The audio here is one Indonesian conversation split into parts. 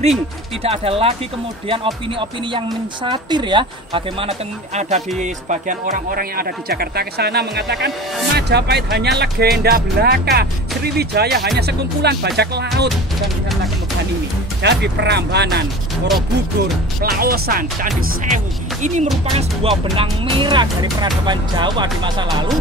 miring, tidak ada lagi kemudian opini-opini yang mensatir ya. Bagaimana ada di sebagian orang-orang yang ada di Jakarta ke sana mengatakan Majapahit hanya legenda belaka, Sriwijaya hanya sekumpulan bajak laut. Dan lihatlah kemudian ini, jadi Prambanan, Borobudur, Pelaosan, Candi Sewu, ini merupakan sebuah benang merah dari peradaban Jawa di masa lalu.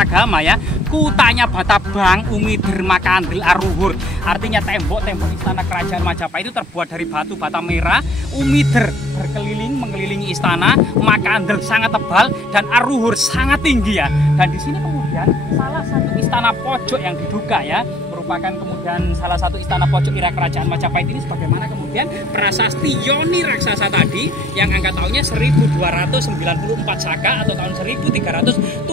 Agama ya, kutanya Batabang, Umi Derma Kandil Aruhur. Artinya tembok-tembok istana kerajaan Majapahit itu terbuat dari batu bata merah. Umider berkeliling mengelilingi istana, Makandel sangat tebal dan Aruhur sangat tinggi ya. Dan di sini kemudian salah satu istana pojok yang diduga ya merupakan kemudian salah satu istana pojok era kerajaan Majapahit ini, sebagaimana kemudian prasasti Yoni Raksasa tadi yang angka tahunnya 1294 Saka atau tahun 1372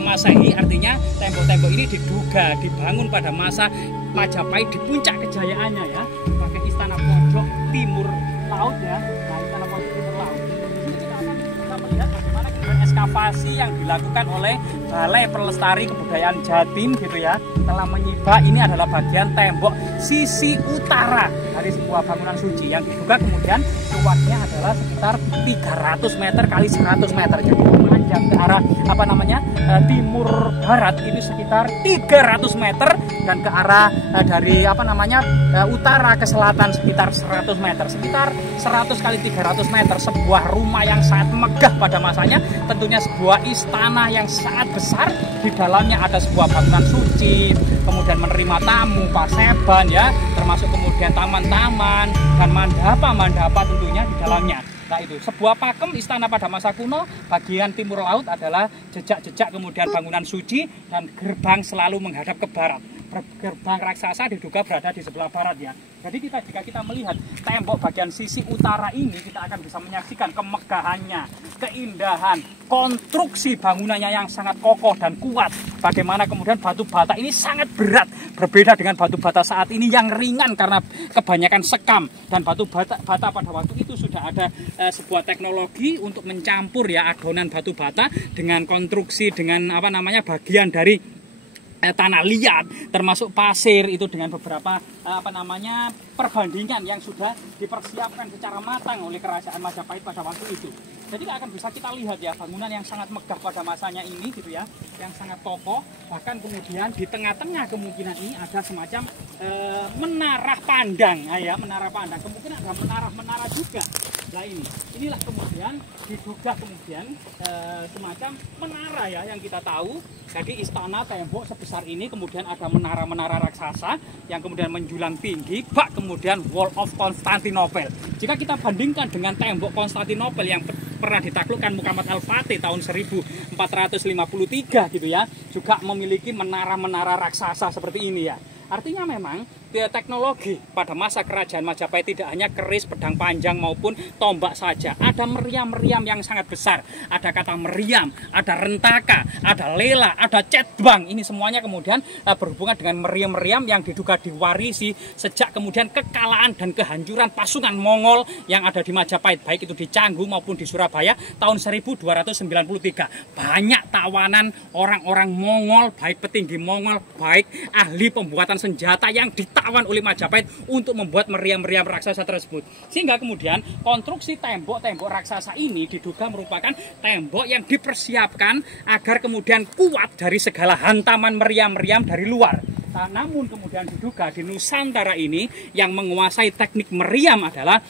Masehi. Artinya tembok-tembok ini diduga dibangun pada masa Majapahit di puncak kejayaannya ya, pakai istana pojok timur laut ya. Nah, istana pojok timur laut. Di sini kita akan bisa melihat bagaimana kemudian ekskavasi yang dilakukan oleh Balai Pelestari Kebudayaan Jatim gitu ya, telah menyibak ini adalah bagian tembok sisi utara dari sebuah bangunan suci yang diduga kemudian luasnya adalah sekitar 300 meter kali 100 meter. Jadi memanjang ke arah timur barat ini sekitar 300 meter dan ke arah dari utara ke selatan sekitar 100 meter. Sekitar 100 kali 300 meter, sebuah rumah yang sangat megah pada masanya, tentunya sebuah istana yang sangat besar. Di dalamnya ada sebuah bangunan suci, kemudian menerima tamu, paseban ya, termasuk kemudian taman-taman dan mandapa tentunya di dalamnya. Nah itu sebuah pakem istana pada masa kuno. Bagian timur laut adalah jejak-jejak kemudian bangunan suci dan gerbang selalu menghadap ke barat. Gerbang raksasa diduga berada di sebelah barat ya. Jadi jika kita melihat tembok bagian sisi utara ini, kita akan bisa menyaksikan kemegahannya, keindahan, konstruksi bangunannya yang sangat kokoh dan kuat. Bagaimana kemudian batu bata ini sangat berat, berbeda dengan batu bata saat ini yang ringan karena kebanyakan sekam. Dan batu bata pada waktu itu sudah ada sebuah teknologi untuk mencampur ya adonan batu bata dengan konstruksi dengan bagian dari tanah liat, termasuk pasir itu dengan beberapa perbandingan yang sudah dipersiapkan secara matang oleh kerajaan Majapahit pada waktu itu. Jadi akan bisa kita lihat ya bangunan yang sangat megah pada masanya ini gitu ya, yang sangat kokoh. Bahkan kemudian di tengah-tengah kemungkinan ini ada semacam menara pandang, menara pandang. Kemungkinan ada menara juga. Nah inilah kemudian diduga kemudian semacam menara ya yang kita tahu. Jadi istana tembok sebesar ini kemudian ada menara-menara raksasa yang kemudian menjulang tinggi, bak kemudian Wall of Constantinople. Jika kita bandingkan dengan tembok Konstantinopel yang pernah ditaklukkan Muhammad Al-Fatih tahun 1453 gitu ya, juga memiliki menara-menara raksasa seperti ini ya. Artinya memang teknologi pada masa kerajaan Majapahit tidak hanya keris, pedang panjang maupun tombak saja. Ada meriam-meriam yang sangat besar. Ada kata meriam, ada rentaka, ada lela, ada cetbang. Ini semuanya kemudian berhubungan dengan meriam-meriam yang diduga diwarisi sejak kemudian kekalahan dan kehancuran pasukan Mongol yang ada di Majapahit, baik itu di Canggu maupun di Surabaya tahun 1293. Banyak tawanan orang-orang Mongol, baik petinggi Mongol, baik ahli pembuatan senjata yang ditawan oleh Majapahit untuk membuat meriam-meriam raksasa tersebut. Sehingga kemudian konstruksi tembok-tembok raksasa ini diduga merupakan tembok yang dipersiapkan agar kemudian kuat dari segala hantaman meriam-meriam dari luar. Namun kemudian diduga di Nusantara ini yang menguasai teknik meriam adalah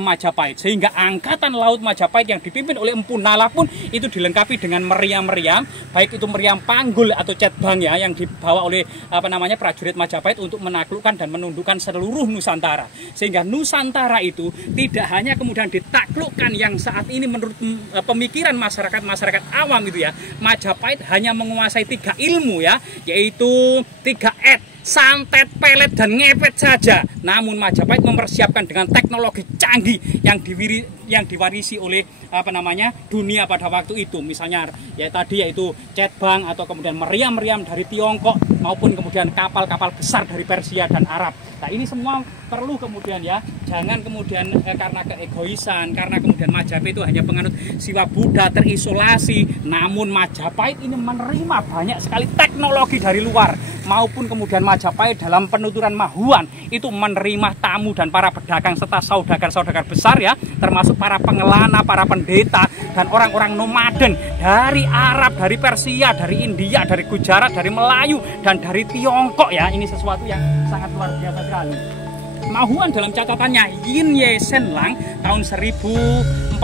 Majapahit, sehingga angkatan laut Majapahit yang dipimpin oleh Empu Nala pun itu dilengkapi dengan meriam-meriam, baik itu meriam panggul atau cetbang ya yang dibawa oleh prajurit Majapahit untuk menaklukkan dan menundukkan seluruh Nusantara. Sehingga Nusantara itu tidak hanya kemudian ditaklukkan yang saat ini menurut pemikiran masyarakat awam itu ya, Majapahit hanya menguasai 3 ilmu ya, yaitu 3 santet, pelet, dan ngepet saja. Namun Majapahit mempersiapkan dengan teknologi canggih yang diwarisi oleh dunia pada waktu itu. Misalnya yaitu cetbang atau kemudian meriam-meriam dari Tiongkok maupun kemudian kapal-kapal besar dari Persia dan Arab. Nah ini semua perlu kemudian ya, jangan kemudian karena keegoisan, karena kemudian Majapahit itu hanya penganut siwa Buddha terisolasi. Namun Majapahit ini menerima banyak sekali teknologi dari luar, maupun kemudian Majapahit dalam penuturan Mahuan itu menerima tamu dan para pedagang serta saudagar-saudagar besar ya, termasuk para pengelana, para pendeta dan orang-orang nomaden dari Arab, dari Persia, dari India, dari Gujarat, dari Melayu dan dari Tiongkok ya. Ini sesuatu yang sangat luar biasa sekali. Mahuan dalam catatannya Yin Ye Sen Lang tahun 1430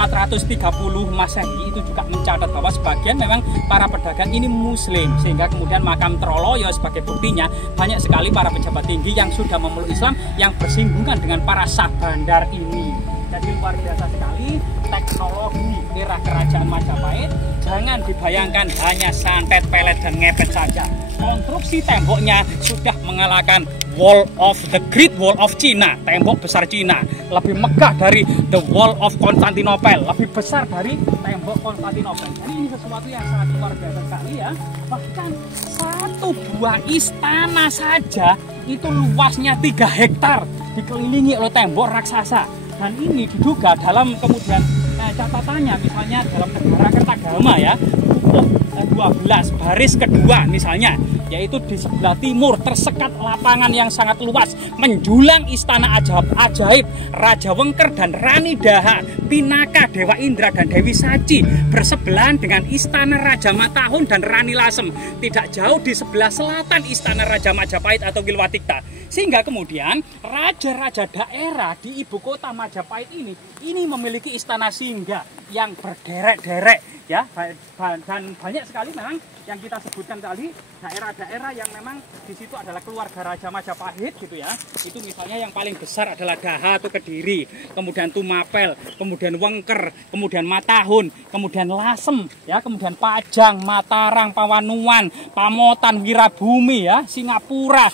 Masehi itu juga mencatat bahwa sebagian memang para pedagang ini Muslim, sehingga kemudian makam Troloyo sebagai buktinya banyak sekali para pejabat tinggi yang sudah memeluk Islam yang bersinggungan dengan para sah bandar ini. Jadi luar biasa sekali teknologi era kerajaan Majapahit. Jangan dibayangkan hanya santet, pelet dan ngepet saja. Konstruksi temboknya sudah mengalahkan Wall of the Great Wall of China, tembok besar Cina, lebih megah dari The Wall of Constantinople, lebih besar dari tembok Konstantinopel. Jadi ini sesuatu yang sangat luar biasa sekali ya. Bahkan satu buah istana saja itu luasnya 3 hektar, dikelilingi oleh tembok raksasa. Dan ini diduga dalam kemudian catatannya, misalnya dalam negara Kertagama ya, buku 12 baris kedua misalnya, yaitu di sebelah timur tersekat lapangan yang sangat luas menjulang istana ajaib Raja Wengker dan Rani Daha, Pinaka, Dewa Indra dan Dewi Saci bersebelahan dengan istana Raja Matahun dan Rani Lasem, tidak jauh di sebelah selatan istana Raja Majapahit atau Wilwatikta. Sehingga kemudian raja-raja daerah di ibu kota Majapahit ini memiliki istana singgah yang berderek-derek ya, dan banyak sekali memang yang kita sebutkan tadi daerah-daerah yang memang di situ adalah keluarga Raja Majapahit gitu ya. Itu misalnya yang paling besar adalah Daha atau Kediri, kemudian Tumapel, kemudian Wengker, kemudian Matahun, kemudian Lasem ya, kemudian Pajang, Mataram, Pawanuan, Pamotan, Wirabumi ya, Singapura,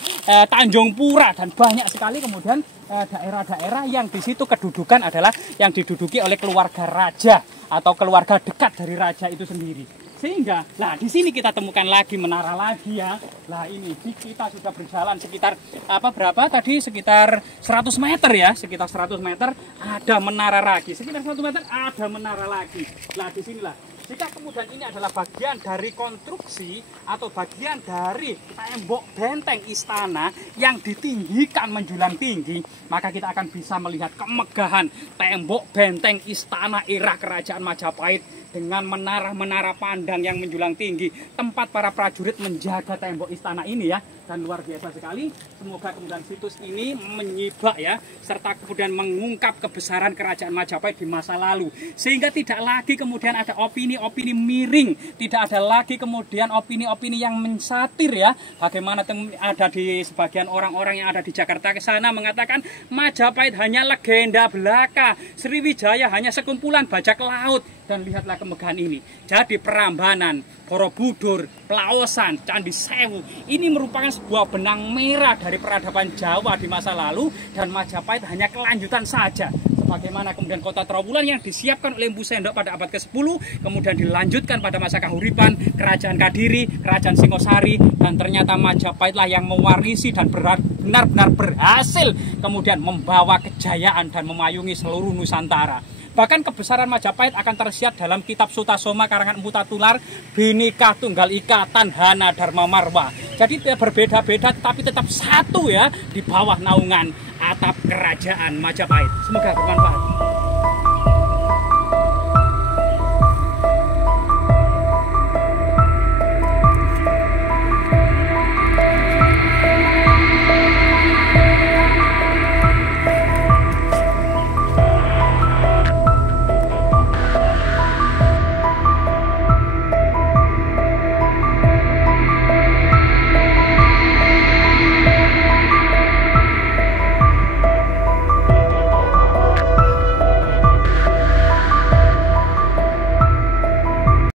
Tanjung Pura, dan banyak sekali kemudian daerah-daerah yang di situ kedudukan adalah yang diduduki oleh keluarga raja atau keluarga dekat dari raja itu sendiri. Sehingga, nah di sini kita temukan lagi menara lagi ya. Nah ini kita sudah berjalan sekitar berapa tadi, sekitar 100 meter ya, sekitar 100 meter ada menara lagi, sekitar 1 meter ada menara lagi. Nah disinilah, jika kemudian ini adalah bagian dari konstruksi atau bagian dari tembok benteng istana yang ditinggikan menjulang tinggi, maka kita akan bisa melihat kemegahan tembok benteng istana era kerajaan Majapahit dengan menara-menara pandang yang menjulang tinggi, tempat para prajurit menjaga tembok istana ini ya. Dan luar biasa sekali. Semoga kemudian situs ini menyibak ya, serta kemudian mengungkap kebesaran kerajaan Majapahit di masa lalu, sehingga tidak lagi kemudian ada opini-opini miring, tidak ada lagi kemudian opini-opini yang mensatir ya. Bagaimana ada di sebagian orang-orang yang ada di Jakarta ke sana mengatakan Majapahit hanya legenda belaka, Sriwijaya hanya sekumpulan bajak laut. Dan lihatlah kemegahan ini. Jadi Prambanan, Borobudur, Plaosan, Candi Sewu ini merupakan sebuah benang merah dari peradaban Jawa di masa lalu, dan Majapahit hanya kelanjutan saja. Sebagaimana kemudian kota Trowulan yang disiapkan oleh Empu Sendok pada abad ke-10, kemudian dilanjutkan pada masa Kahuripan, Kerajaan Kadiri, Kerajaan Singosari, dan ternyata Majapahitlah yang mewarisi dan benar-benar berhasil kemudian membawa kejayaan dan memayungi seluruh Nusantara. Bahkan kebesaran Majapahit akan tersirat dalam kitab Sutasoma karangan Empu Tatular, Bhinneka Tunggal Ika Tanhana Dharma Marwa. Jadi berbeda-beda tapi tetap satu ya, di bawah naungan atap kerajaan Majapahit. Semoga bermanfaat.